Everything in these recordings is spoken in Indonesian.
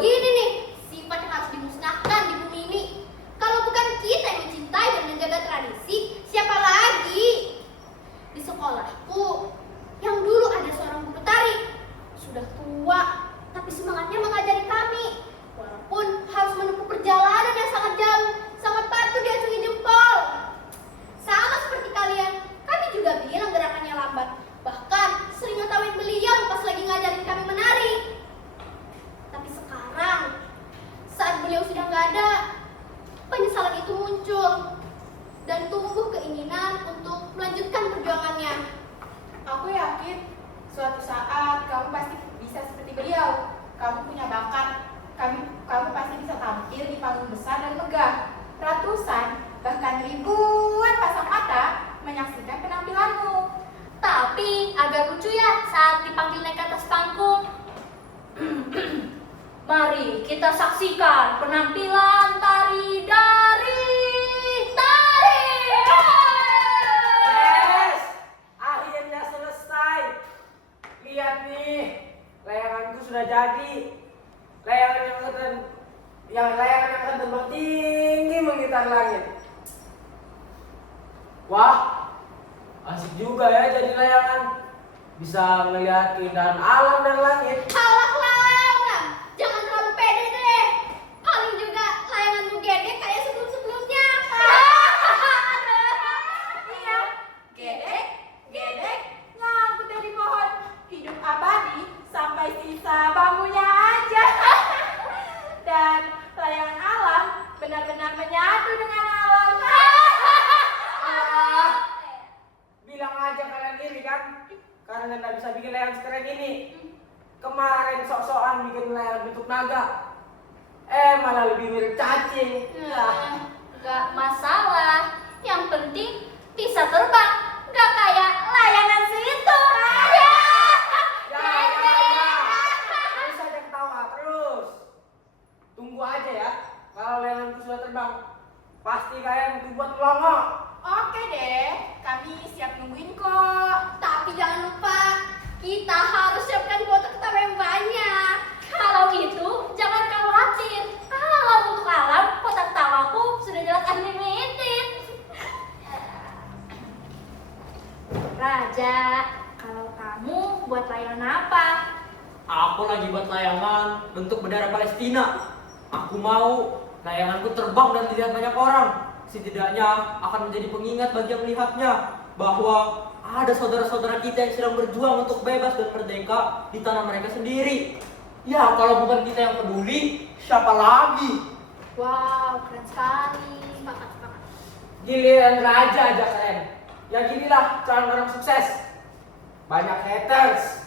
begini nih, sifat yang harus dimusnahkan di bumi ini. Kalau bukan kita yang mencintai dan menjaga tradisi, siapa lagi? Di sekolahku, yang dulu ada seorang guru tari, sudah tua, tapi semangatnya mengajari kami. Walaupun harus menempuh perjalanan yang sangat jauh, sangat patut diacungi jempol. Sama seperti kalian, kami juga bilang gerakannya lambat. Bahkan sering ngetawain beliau pas lagi ngajarin kami menari. Tapi sekarang, saat beliau sudah nggak ada, penyesalan itu muncul dan tumbuh keinginan untuk melanjutkan perjuangannya. Aku yakin suatu saat kamu pasti bisa seperti beliau. Kamu punya bakat. Kamu pasti bisa tampil di panggung besar dan megah. Ratusan, bahkan ribuan pasang mata menyaksikan penampilanmu. Tapi agak lucu ya saat dipanggil naik ke atas panggung. Mari kita saksikan penampilan tari dari tari. Yes, akhirnya selesai. Lihat nih, layanganku sudah jadi. Layangan yang akan terbang tinggi mengitar langit. Wah, asik juga ya jadi layangan. Bisa melihat keindahan alam dan langit. Alah layangan, jangan terlalu pede deh. Paling juga layanganmu gede kayak sebelum-sebelumnya. Iya, gedek, nyangkut dari pohon. Hidup abadi sampai sisa bambunya aja. Dan layangan alam benar-benar menyatu dengan alam. Ah, bilang aja kalian iri kan? Karena nggak bisa bikin layangan sekeren ini. Kemarin sok-sokan bikin layangan bentuk naga. Malah lebih mirip cacing. Gak masalah. Yang penting bisa terbang. Gak kayak layangan situ. Ya. Terus aja ketawa terus. Tunggu aja ya. Kalau layanganku sudah terbang, pasti kalian buat melongo. Oke deh, kami siap nungguin kok. Tapi jangan lupa, kita harus siapkan kuota ketawa yang banyak. Kalau itu, jangan khawatir. Kalau untuk alam, kuota ketawaku sudah jelas unlimited. Raja, kalau kamu buat layangan apa? Aku lagi buat layangan bentuk bendera Palestina. Aku mau layanganku terbang dan dilihat banyak orang. Setidaknya akan menjadi pengingat bagi yang melihatnya bahwa ada saudara-saudara kita yang sedang berjuang untuk bebas dan merdeka di tanah mereka sendiri. Ya, kalau bukan kita yang peduli, siapa lagi? Wow, keren sekali. Sepakat. Giliran raja aja kalian. Ya ginilah calon orang sukses. Banyak haters.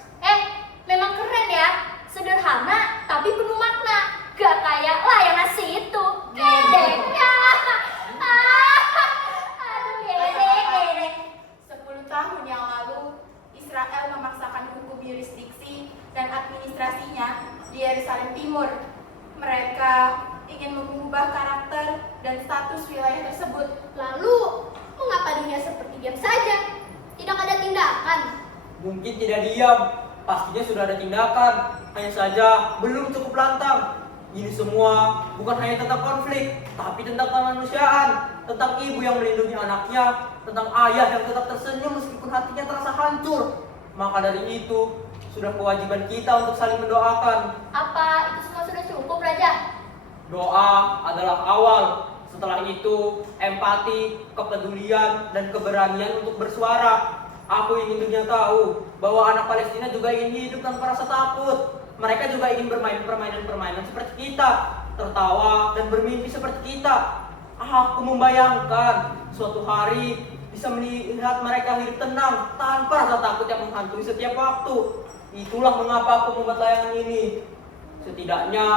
Memang keren ya. Sederhana tapi penuh makna. Gak kayak layangan situ. Gedeknya. Aduh, gedek. 10 tahun yang lalu, Israel memaksakan hukum yurisdiksi dan administrasinya di Yerusalem Timur. Mereka ingin mengubah karakter dan status wilayah tersebut. Lalu, mengapa dunia seperti diam saja? Tidak ada tindakan. Mungkin tidak diam, pastinya sudah ada tindakan. Hanya saja belum cukup lantang. Ini semua bukan hanya tentang konflik, tapi tentang kemanusiaan, tentang ibu yang melindungi anaknya, tentang ayah yang tetap tersenyum meskipun hatinya terasa hancur. Maka dari itu, sudah kewajiban kita untuk saling mendoakan. Apa itu semua sudah cukup, Raja? Doa adalah awal. Setelah itu, empati, kepedulian, dan keberanian untuk bersuara. Aku ingin dunia tahu bahwa anak Palestina juga ingin hidup tanpa rasa takut. Mereka juga ingin bermain permainan-permainan seperti kita, tertawa dan bermimpi seperti kita. Aku membayangkan suatu hari bisa melihat mereka hidup tenang tanpa rasa takut yang menghantui setiap waktu. Itulah mengapa aku membuat layangan ini. Setidaknya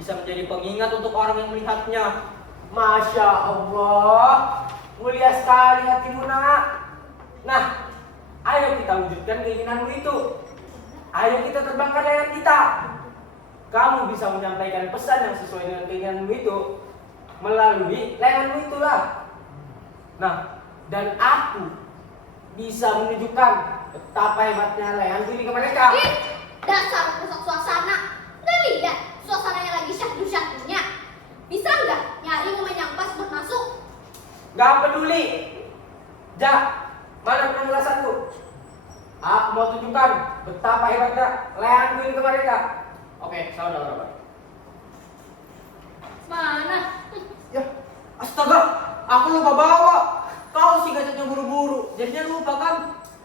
bisa menjadi pengingat untuk orang yang melihatnya. Masya Allah, mulia sekali hatimu nak. Nah, ayo kita wujudkan keinginanmu itu. Ayo kita terbangkan layangan kita. Kamu bisa menyampaikan pesan yang sesuai dengan keinginanmu itu melalui layanganmu itulah. Nah, dan aku bisa menunjukkan betapa hebatnya layangan ini ke mereka. Dasar rusak suasana. Udah lihat suasananya lagi Gak peduli. Ja, mana penjelasanku? Aku mau tunjukkan betapa hebatnya leanku ini ke mereka. Oke, saudara. Mana? Ya, astaga, aku lupa bawa. Kau sih gadgetnya buru-buru, jadinya lupa kan?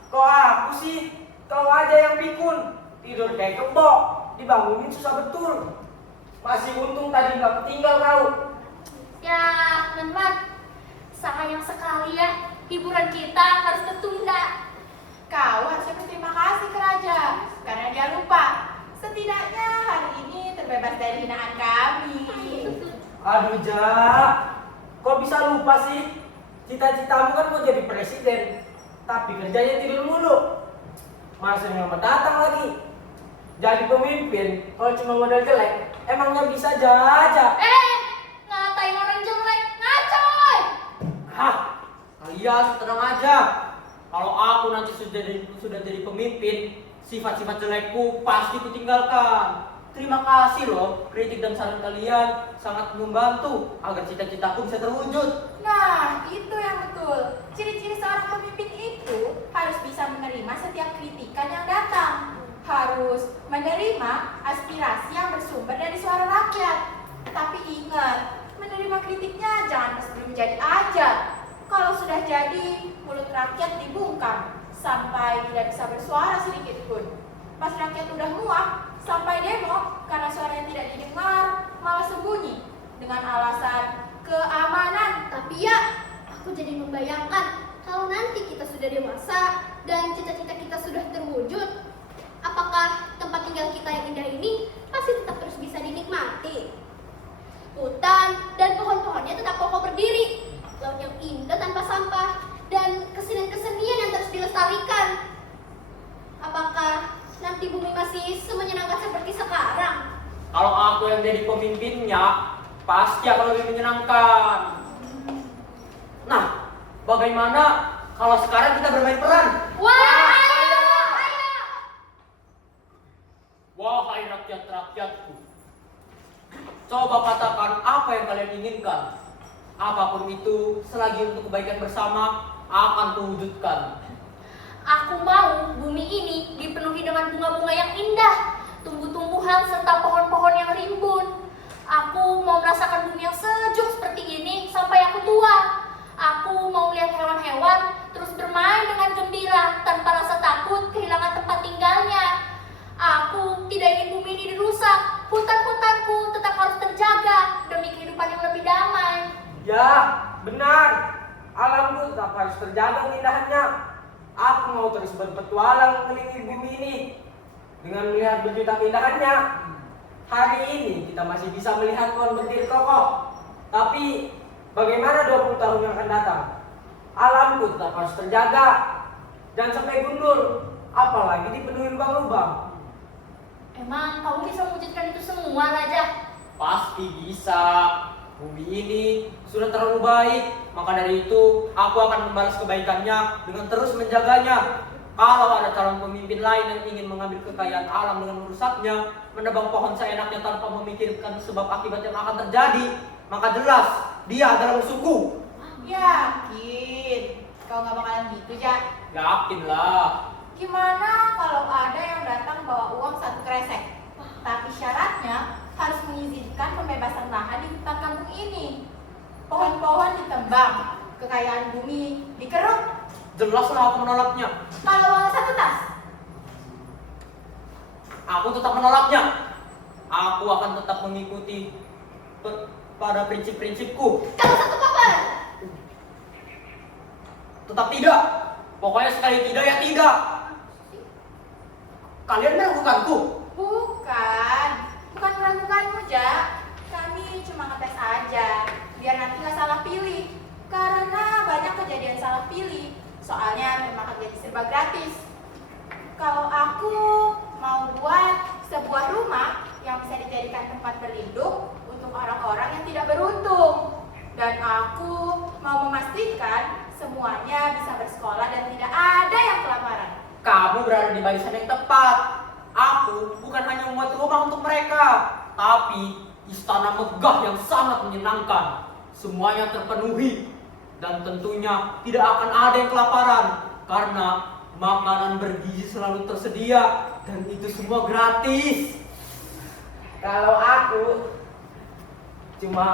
Kok aku sih? Kau aja yang pikun. Tidur kayak kebo, dibangunin susah betul. Masih untung tadi gak ketinggal kau. Ya, teman-teman, sayang sekali ya, hiburan kita harus tertunda. Kau harusnya berterima kasih ke Raja karena dia lupa. Setidaknya hari ini terbebas dari hinaan kami. Aduh Ja, kok bisa lupa sih? Cita-citamu kan mau jadi presiden, tapi kerjanya tidur mulu. Masa nggak datang lagi? Jadi pemimpin, kalau cuma modal jelek, emangnya bisa aja. Ngatain orang jelek, ngacoy. Hah, kalian tenang aja. Kalau aku nanti sudah jadi pemimpin, sifat-sifat jelekku pasti kutinggalkan. Terima kasih loh, kritik dan saran kalian sangat membantu agar cita-citaku bisa terwujud. Nah, itu yang betul. Ciri-ciri seorang pemimpin itu harus bisa menerima setiap kritikan yang datang. Harus menerima aspirasi yang bersumber dari suara rakyat. Tapi ingat, menerima kritiknya jangan pas belum jadi aja. Kalau sudah jadi, mulut rakyat dibungkam sampai tidak bisa bersuara sedikit pun. Pas rakyat udah muak, sampai demo karena suaranya tidak didengar, malah sembunyi dengan alasan keamanan. Tapi ya, aku jadi membayangkan kalau nanti kita sudah dewasa dan cita-cita kita sudah terwujud, apakah tempat tinggal kita yang indah ini pasti tetap terus bisa dinikmati? Hutan dan pohon-pohonnya tetap kokoh berdiri, laut yang indah tanpa sampah, dan kesenian-kesenian yang terus dilestarikan. Apakah nanti bumi masih semenyenangkan seperti sekarang? Kalau aku yang jadi pemimpinnya, pasti akan lebih menyenangkan. Nah, bagaimana kalau sekarang kita bermain peran? Wah, ayo! Wahai rakyat-rakyatku, coba katakan apa yang kalian inginkan. Apapun itu, selagi untuk kebaikan bersama, akan kuwujudkan. Aku mau bumi ini dipenuhi dengan bunga-bunga yang indah, tumbuh-tumbuhan serta pohon-pohon yang rimbun. Aku mau merasakan bumi yang sejuk seperti ini sampai aku tua. Aku mau lihat hewan-hewan terus bermain dengan gembira tanpa rasa takut kehilangan tempat tinggalnya. Aku tidak ingin bumi ini dirusak. Hutan-hutanku tetap harus terjaga demi kehidupan yang lebih damai. Ya, benar. Alamku tetap harus terjaga keindahannya. Aku mau terus berpetualang mengelilingi bumi ini dengan melihat berjuta keindahannya. Hari ini kita masih bisa melihat pohon berdiri kokoh. Tapi bagaimana 20 tahun yang akan datang? Alamku tetap harus terjaga. Jangan sampai gundul, apalagi dipenuhi lubang-lubang. Emang kamu bisa mewujudkan itu semua, Raja? Pasti bisa. Bumi ini sudah terlalu baik, maka dari itu aku akan membalas kebaikannya dengan terus menjaganya. Kalau ada calon pemimpin lain yang ingin mengambil kekayaan alam dengan merusaknya, menebang pohon seenaknya tanpa memikirkan sebab akibat yang akan terjadi, maka jelas dia adalah musuhku. Yakin? Kau gak bakalan gitu, Ja? Yakinlah. Gimana kalau ada yang datang bawa uang 1 kresek? Tapi syaratnya harus mengizinkan pembebasan lahan di hutan kampung ini. Pohon-pohon ditembang, kekayaan bumi dikeruk. Jelaslah aku menolaknya. Kalau uang 1 tas, Aku tetap menolaknya. Aku akan tetap mengikuti pada prinsip-prinsipku. Kalau 1 koper. Tetap tidak. Pokoknya sekali tidak ya tidak. Kalian meragukanku. bukan meragukanmu, Ja. Kami cuma ngetes aja, biar nanti nggak salah pilih. Karena banyak kejadian salah pilih. Soalnya memang jadi serba gratis. Kalau aku mau buat sebuah rumah yang bisa dijadikan tempat berlindung untuk orang-orang yang tidak beruntung. Dan aku mau memastikan semuanya bisa bersekolah dan tidak ada yang kelaparan. Kamu berada di barisan yang tepat. Aku bukan hanya membuat rumah untuk mereka, tapi istana megah yang sangat menyenangkan. Semuanya terpenuhi. Dan tentunya tidak akan ada yang kelaparan karena makanan bergizi selalu tersedia dan itu semua gratis. Kalau aku cuma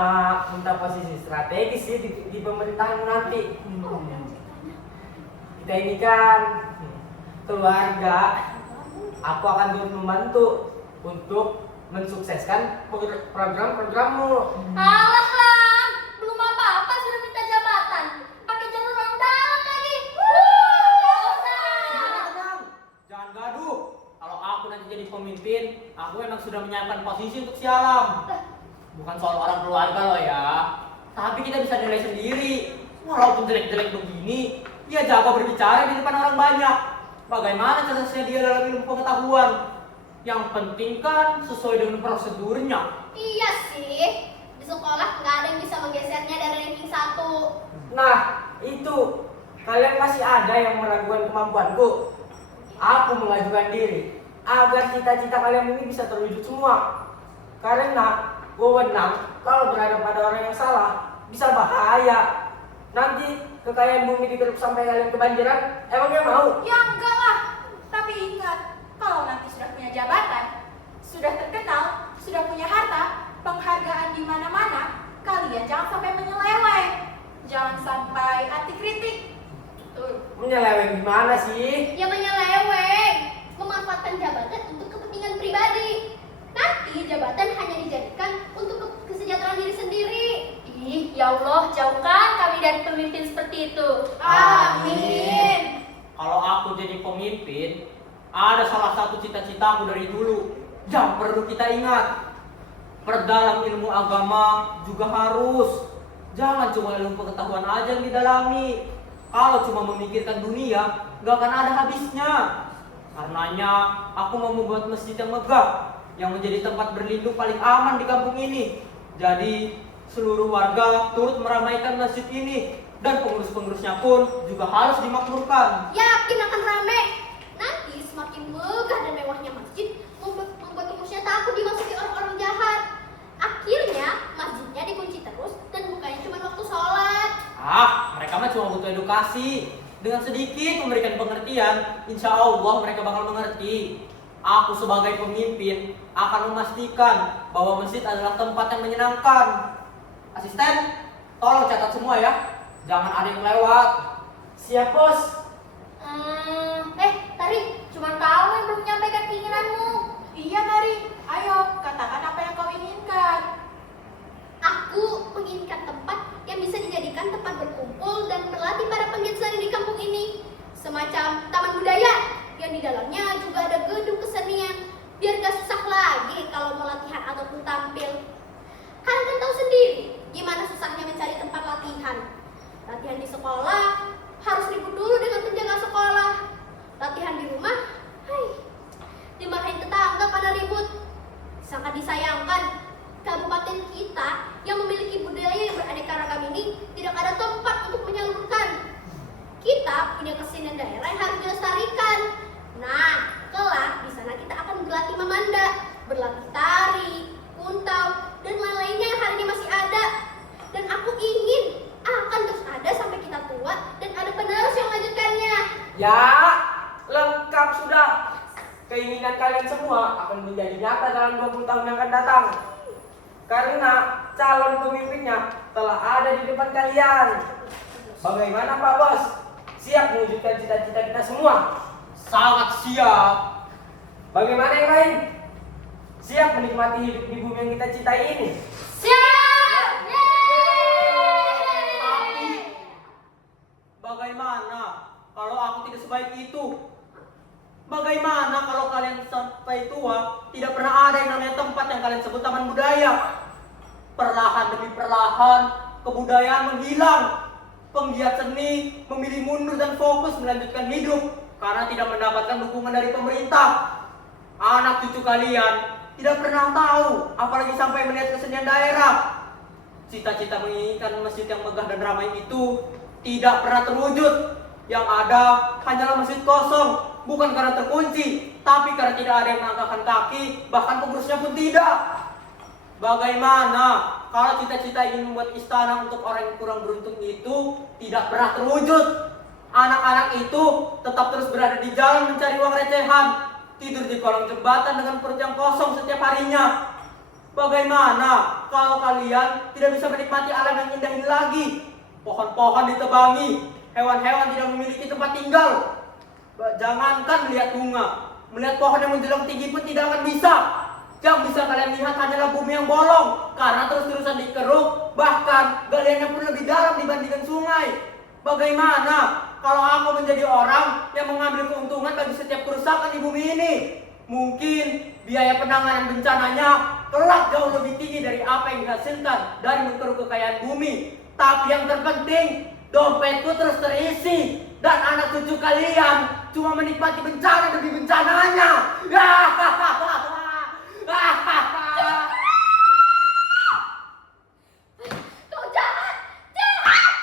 minta posisi strategis sih di pemerintahan nanti. Kita ini kan keluarga, aku akan turut membantu untuk mensukseskan program-programmu. Alah Lam, belum apa-apa sudah minta jabatan. Pakai jalur orang dalam lagi. Tenang, jangan gaduh. Kalau aku nanti jadi pemimpin, aku emang sudah menyiapkan posisi untuk si Alam. Bukan soal orang keluarga loh ya, tapi kita bisa nilai sendiri. Walaupun jelek-jelek begini, dia jago berbicara di depan orang banyak. Bagaimana cerdasnya dia dalam ilmu pengetahuan? Yang penting kan sesuai dengan prosedurnya. Iya sih, di sekolah nggak ada yang bisa menggesernya dari ranking 1. Nah, itu kalian masih ada yang meragukan kemampuanku. Aku mengajukan diri agar cita-cita kalian ini bisa terwujud semua. Karena wewenang kalau berada pada orang yang salah bisa bahaya. Nanti kekayaan bumi digeruk sampai kalian kebanjiran, emangnya mau? Ya enggak lah. Tapi ingat, kalau nanti sudah punya jabatan, sudah terkenal, sudah punya harta, penghargaan di mana-mana, kalian jangan sampai menyeleweng. Jangan sampai anti kritik. Menyeleweng gimana sih? Ya menyeleweng, memanfaatkan jabatan untuk kepentingan pribadi. Nanti jabatan hanya dijadikan untuk kesejahteraan diri sendiri. Ih, ya Allah, jauhkan kami dari pemimpin seperti itu. Amin. Kalau aku jadi pemimpin, ada salah satu cita-citaku dari dulu yang perlu kita ingat. Perdalam ilmu agama juga harus. Jangan cuma ilmu pengetahuan aja yang didalami. Kalau cuma memikirkan dunia, gak akan ada habisnya. Karenanya, aku mau membuat masjid yang megah, yang menjadi tempat berlindung paling aman di kampung ini. Jadi, seluruh warga turut meramaikan masjid ini. Dan pengurus-pengurusnya pun juga harus dimakmurkan. Yakin akan rame. Nanti semakin megah dan mewahnya masjid membuat pengurusnya takut dimasuki orang-orang jahat. Akhirnya masjidnya dikunci terus dan bukanya cuma waktu sholat. Mereka mah cuma butuh edukasi. Dengan sedikit memberikan pengertian, insya Allah mereka bakal mengerti. Aku sebagai pemimpin akan memastikan bahwa masjid adalah tempat yang menyenangkan. Asisten, tolong catat semua ya. Jangan ada yang lewat. Siap, Bos. Tari, cuma kau yang belum menyampaikan keinginanmu. Iya, Tari. Ayo, katakan apa yang kau inginkan. Aku menginginkan tempat yang bisa dijadikan tempat berkumpul dan berlatih para penggiat seni di kampung ini. Semacam taman budaya yang di dalamnya juga ada gedung kesenian. Biar gak susah lagi kalau mau latihan ataupun tampil. Kalian kan tahu sendiri gimana susahnya mencari tempat latihan. Latihan di sekolah harus ribut dulu dengan penjaga sekolah. Latihan di rumah, dimarahin tetangga karena ribut. Sangat disayangkan, kabupaten kita yang memiliki budaya yang beraneka ragam ini tidak ada tempat untuk menyalurkan. Kita punya kesenian daerah yang harus dilestarikan. Nah, kelak di sana kita akan berlatih memanda, berlatih tari, kuntau, dan lain-lainnya yang hari ini masih ada. Dan aku ingin akan terus ada sampai kita tua dan ada penerus yang melanjutkannya. Ya, lengkap sudah. Keinginan kalian semua akan menjadi nyata dalam 20 tahun yang akan datang. Karena calon pemimpinnya telah ada di depan kalian. Bagaimana Pak Bos? Siap mewujudkan cita-cita kita semua? Sangat siap. Bagaimana yang lain? Siap menikmati hidup di bumi yang kita cintai ini? Siap! Tapi bagaimana kalau aku tidak sebaik itu? Bagaimana kalau kalian sampai tua tidak pernah ada yang namanya tempat yang kalian sebut taman budaya? Perlahan demi perlahan kebudayaan menghilang. Penggiat seni memilih mundur dan fokus melanjutkan hidup karena tidak mendapatkan dukungan dari pemerintah. Anak cucu kalian tidak pernah tahu, apalagi sampai melihat kesenian daerah. Cita-cita menginginkan masjid yang megah dan ramai itu tidak pernah terwujud. Yang ada hanyalah masjid kosong, bukan karena terkunci, tapi karena tidak ada yang mengangkatkan kaki, bahkan pengurusnya pun tidak. Bagaimana kalau cita-cita ingin membuat istana untuk orang yang kurang beruntung itu tidak pernah terwujud? Anak-anak itu tetap terus berada di jalan mencari uang recehan, tidur di kolong jembatan dengan perut yang kosong setiap harinya. Bagaimana kalau kalian tidak bisa menikmati alam yang indah ini lagi? Pohon-pohon ditebangi, hewan-hewan tidak memiliki tempat tinggal. Jangankan melihat bunga, melihat pohon yang menjulang tinggi pun tidak akan bisa. Yang bisa kalian lihat hanyalah bumi yang bolong karena terus-terusan dikeruk, bahkan galiannya pun lebih dalam dibandingkan sungai. Bagaimana kalau aku menjadi orang yang mengambil keuntungan bagi setiap kerusakan di bumi ini? Mungkin biaya penanganan bencananya kelak jauh lebih tinggi dari apa yang dihasilkan dari mengkeruk kekayaan bumi. Tapi yang terpenting, dompetku terus terisi dan anak cucu kalian cuma menikmati bencana demi bencananya. Kau jahat, jahat.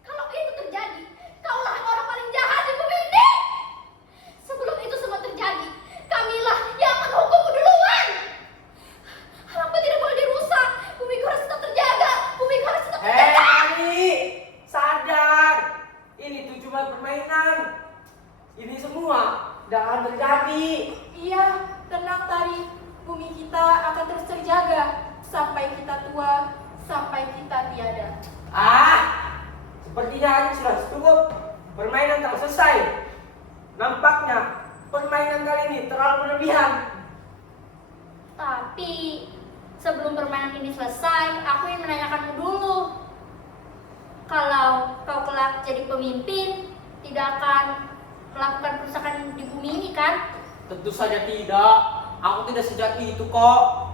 Kalau itu terjadi, kaulah orang paling jahat di bumi ini. Sebelum itu semua terjadi, kamilah yang akan hukummu duluan. Alamku tidak boleh dirusak. Bumiku harus tetap terjaga. Bumiku harus tetap terjaga. Tari, sadar. Ini tuh cuma permainan. Ini semua jangan terjadi. Iya, tenang Tari. Bumi kita akan terus terjaga sampai kita tua, sampai kita tiada. Sepertinya ini sudah cukup. Permainan tak selesai. Nampaknya permainan kali ini terlalu berlebihan. Tapi sebelum permainan ini selesai, aku ingin menanyakanmu dulu. Kalau kau kelak jadi pemimpin, tidak akan melakukan kerusakan di bumi ini kan? Tentu saja tidak. Aku tidak sejahat itu kok.